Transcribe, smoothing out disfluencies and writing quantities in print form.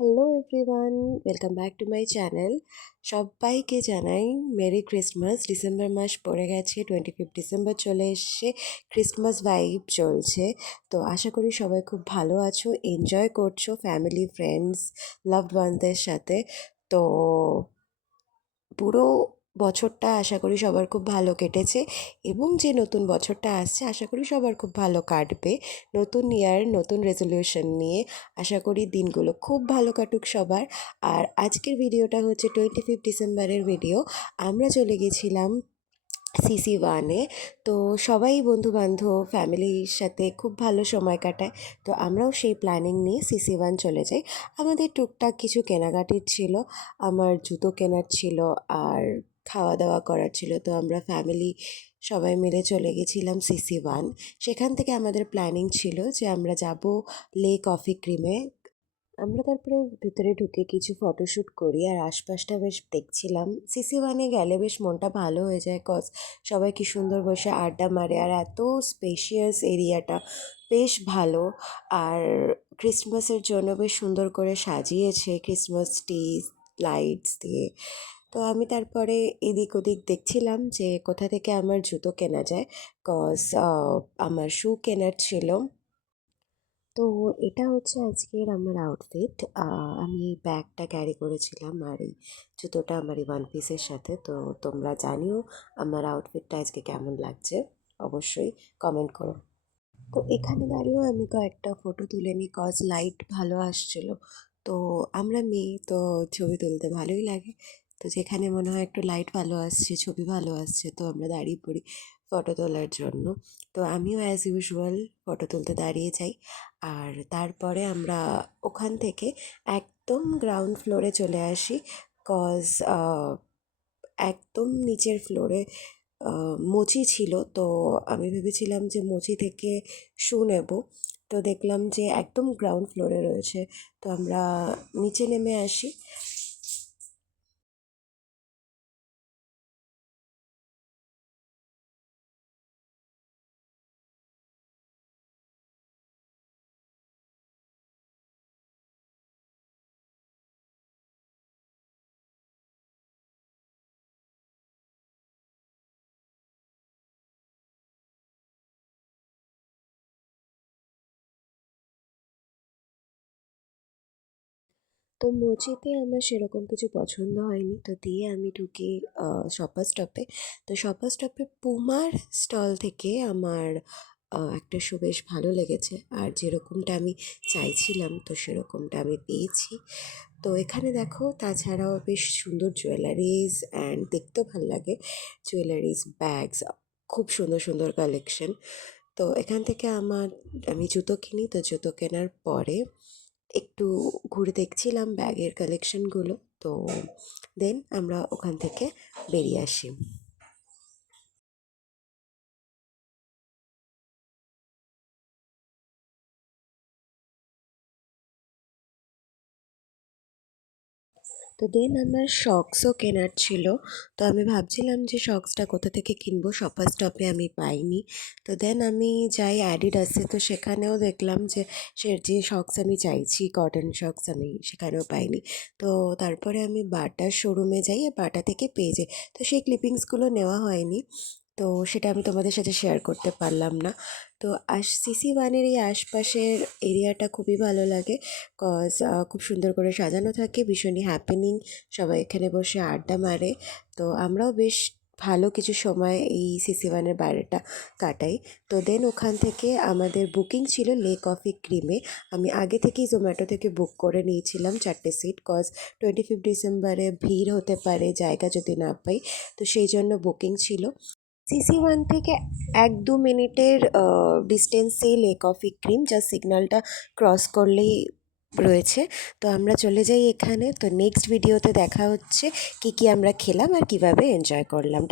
Hello everyone, welcome back to my channel. সবাইকে জানাই merry Christmas. December মাস পড়ে গেছে, 25 ডিসেম্বর চলে এসছে, ক্রিসমাস ভাইব চলছে। তো আশা করি সবাই খুব ভালো আছো, এনজয় করছো ফ্যামিলি, ফ্রেন্ডস, লাভড ওয়ানদের সাথে। তো পুরো বছরটা আশা করি সবার খুব ভালো কেটেছে, এবং যে নতুন বছরটা আসছে আশা করি সবার খুব ভালো কাটবে। নতুন ইয়ার, নতুন রেজলিউশন নিয়ে আশা করি দিনগুলো খুব ভালো কাটুক সবার। আর আজকের ভিডিওটা হচ্ছে 25 ডিসেম্বরের ভিডিও। আমরা চলে গেছিলাম সিসি 1-এ। তো সবাই বন্ধুবান্ধব ফ্যামিলির সাথে খুব ভালো সময় কাটায়। তো আমরাও সেই প্ল্যানিং নিয়ে সিসি 1 চলে যাই। আমাদের টুকটাক কিছু কেনাকাটির ছিল, আমার জুতো কেনার ছিল, আর খাওয়া দাওয়া করার ছিল। তো আমরা ফ্যামিলি সবাই মিলে চলে গেছিলাম সিসি 1। সেখান থেকে আমাদের প্ল্যানিং ছিল যে আমরা যাব লে কফি ক্রিমে। আমরা তারপরে ভেতরে ঢুকে কিছু ফটোশ্যুট করি, আর আশপাশটা বেশ দেখছিলাম। সিসি 1-এ গেলে বেশ মনটা ভালো হয়ে যায়, কজ সবাই কি সুন্দর বসে আড্ডা মারে, আর এত স্পেশিয়াস এরিয়াটা বেশ ভালো। আর ক্রিসমাসের জন্য বেশ সুন্দর করে সাজিয়েছে ক্রিসমাস ট্রি, লাইটস দিয়ে। তো আমি তারপরে এদিক ওদিক দেখছিলাম যে কোথা থেকে আমার জুতো কেনা যায়, কজ আমার শু কেনার ছিল। তো এটা হচ্ছে আজকের আমার আউটফিট। আমি ব্যাগটা ক্যারি করেছিলাম, আর এই জুতোটা আমার এই ওয়ান পিসের সাথে। তো তোমরা জানিও আমার আউটফিটটা আজকে কেমন লাগছে, অবশ্যই কমেন্ট করো। তো এখানে দাঁড়িয়েও আমি কয়েকটা ফটো তুলে নিই, কজ লাইট ভালো আসছিল। তো আমরা মেয়ে তো ছবি তুলতে ভালোই লাগে। তো যেখানে মনে হয় একটু লাইট ভালো আসছে, ছবি ভালো আসছে, তো আমরা দাঁড়িয়ে পড়ি ফটো তোলার জন্য। তো আমিও অ্যাজ ইউজুয়াল ফটো তুলতে দাঁড়িয়ে যাই। আর তারপরে আমরা ওখান থেকে একদম গ্রাউন্ড ফ্লোরে চলে আসি, কজ একদম নিচের ফ্লোরে মোচি ছিল। তো আমি ভেবেছিলাম যে মোচি থেকে শু নেব। তো দেখলাম যে একদম গ্রাউন্ড ফ্লোরে রয়েছে। তো আমরা নিচে নেমে আসি। তো মোচিতে আমার সেরকম কিছু পছন্দ হয়নি, তো দিয়ে আমি ঢুকি শপার স্টপে। তো শপার স্টপে পুমার স্টল থেকে আমার একটা শু বেশ ভালো লেগেছে, আর যেরকমটা আমি চাইছিলাম তো সেরকমটা আমি পেয়েছি। তো এখানে দেখো তাছাড়াও বেশ সুন্দর জুয়েলারিজ, অ্যান্ড দেখতেও ভালো লাগে জুয়েলারিজ, ব্যাগস, খুব সুন্দর সুন্দর কালেকশন। তো এখান থেকে আমি জুতো কিনি। তো জুতো কেনার পরে একটু ঘুরে দেখছিলাম ব্যাগের কালেকশনগুলো। তো দেন আমরা ওখান থেকে বেরিয়ে আসি। তো দেন আমার শক্সও কেনার ছিল। তো আমি ভাবছিলাম যে শক্সটা কোথা থেকে কিনবো, শপার স্টপে আমি পাইনি। তো দেন আমি যাই অ্যাডিডাসে, তো সেখানেও দেখলাম যে যে শক্স আমি চাইছি, কটন শক্স, আমি সেখানেও পাইনি। তো তারপরে আমি বাটার শোরুমে যাই, আর বাটা থেকে পেয়ে যাই। তো সেই ক্লিপিংসগুলো নেওয়া হয়নি, তো সেটা আমি তোমাদের সাথে শেয়ার করতে পারলাম না। তো সিসি 1-এর এই আশপাশের এরিয়াটা খুবই ভালো লাগে, কজ খুব সুন্দর করে সাজানো থাকে, ভীষণই হ্যাপেনিং, সবাই এখানে বসে আড্ডা মারে। তো আমরাও বেশ ভালো কিছু সময় এই সিসি 1-এর বাইরেটা কাটাই। তো দেন ওখান থেকে আমাদের বুকিং ছিল লে কফি ক্রিমে। আমি আগে থেকেই জোম্যাটো থেকে বুক করে নিয়েছিলাম 4টে সিট, কজ 25 ডিসেম্বরে ভিড় হতে পারে, জায়গা যদি না পাই। তো সেই জন্য বুকিং ছিল। সিসি 1 থেকে 1-2 মিনিটের ডিস্টেন্সেই লে কফি ক্রিম, যা সিগন্যালটা ক্রস করলেই রয়েছে। তো আমরা চলে যাই এখানে। তো নেক্সট ভিডিওতে দেখা হচ্ছে কী কী আমরা খেলাম আর কীভাবে এনজয় করলাম।